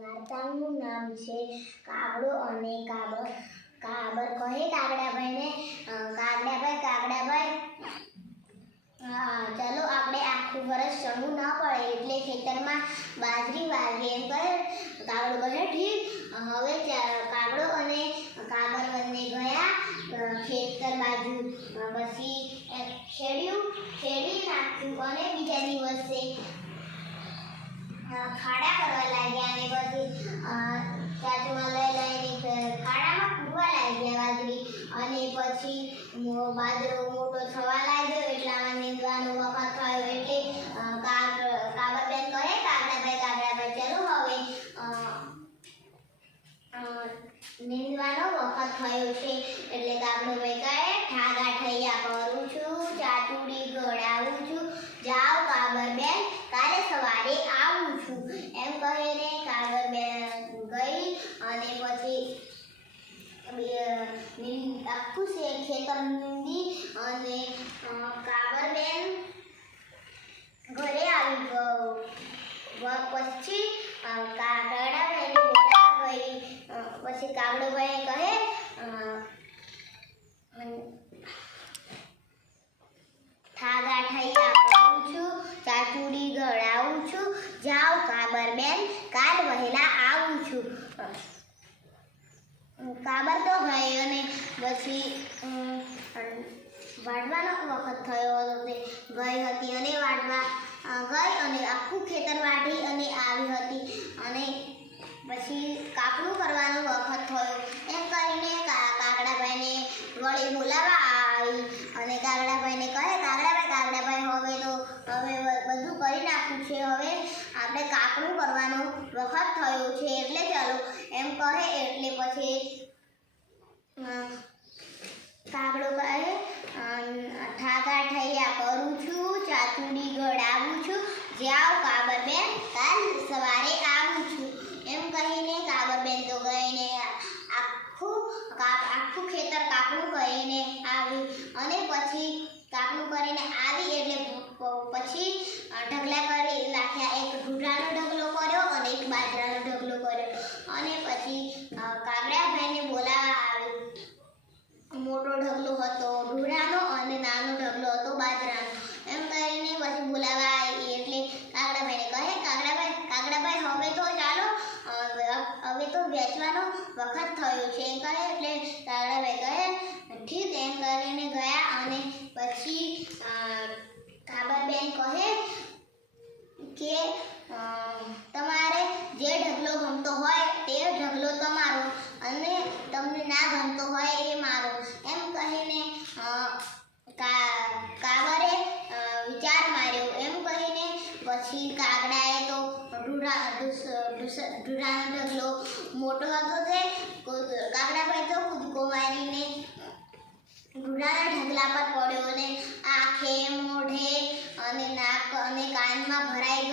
વાર્તાનું નામ છે કાગડો અને કાબર. કાબર કહે કાગડાભાઈને? કાગડાભાઈ કાગડાભાઈ. ચાલો, આપણે આખું વર્ષ ચણવું ન પડે એટલે ખેતરમાં બાજરી વાવીએ એમ કહે. કાગડો કહે, ઠીક. હવે કાગડો અને કાબર બંને ગયા. ખેતર બાજુ પછી ખેડ્યું ખેડી નાખ્યું અને બીજા દિવસે બાજરી અને પછી બાજરો મોટો થવા લાગ્યો એટલામાં નીંદવાનો વખત થયો એટલે કાબરબેન કહે કાગડાભાઈ કાગડાભાઈ ચાલો હવે નીંદવાનો વખત થયો છે એટલે કાગડોભાઈ કહે ઠાગા ઠૈયા કરું છું ચાટુડી ગળાવું છું, જાઓ કાગરબેન કાલે સવારે આવું છું એમ કહીને કાગરબેન ગઈ અને પછી બે- નીં- આખું છે ખેતર નીંદી અને અ, કાગરબેન ઘરે આવી ગયો વ- પછી અ, પછી કહે ઠાગા ઠૈયા કરું છું ચાચુડી ગળાવું છું જાઓ કાબર બેન કાલ વહેલા આવું છું. કાબર તો ગઈ અને પછી વાટવાનો વખત થયો હતો તે ગઈ હતી અને વાઢવા અ, ગઈ અને આખું ખેતર વાઢી અને આવી હતી. અને પછી કાપડું કરવાનો વખત થયો. એમ કરીને કાગડાભાઈને વળી બોલાવવા આવી. અને કાગડાભાઈને કહે, કાગડાભાઈ કાગડાભાઈ, હવે તો, હવે બધું કરી નાખ્યું છે. હવે આપણે કાપડું કરવાનો વખત થયો છે. એટલે ચાલો. એમ કહે, એટલે પછી કાગડો ઠાગા ઠૈયા કરું છું, ચાતુડી આવું છું. જાઓ કાબરબેન, કાલ સવારે આવું છું. એમ કહીને કાબરબેન તો ગઈને આખું આખું ખેતર કાપણું કરીને આવી. અને પછી કાપણું કરીને આવી એટલે પછી ઢગલા કરી નાખ્યા એક ઢૂંઢાનો ઢગલો કર્યો અને એક બાજરાનો ઢગલો કર્યો અને પછી અ, કાગડાભાઈને બોલાવવા આવી મોટો ઢગલો હતો ઢૂંઢાનો અને નાનો ઢગલો હતો બાજરાનો એમ કરીને પછી બોલાવવા આવી એટલે કાગડાભાઈને કહે કાગડાભાઈ કાગડાભાઈ હવે તો ચાલો અ, હવે તો વેચવાનો વખત થયો કહે એટલે કાગડાભાઈ કહે ઠીક એમ કરીને ગયા અને પછી અ, કાબરબેન કહે કે તમારે જે ઢગલો ગમતો હોય તે ઢગલો તમારો અને તમને ના ગમતો હોય એ મારો. એમ કહીને અ, કા- કાગરે અ, વિચાર માર્યો. એમ કહીને પછી કાગડાએ તો ઢૂસ- ઢગલો મોટો હતો તે કાગડાભાઈ તો કૂદકો મારીને ઢૂંઢાના ઢગલા પર પડ્યો અને આંખે મોઢે અને નાક અને કાનમાં ભરાઈ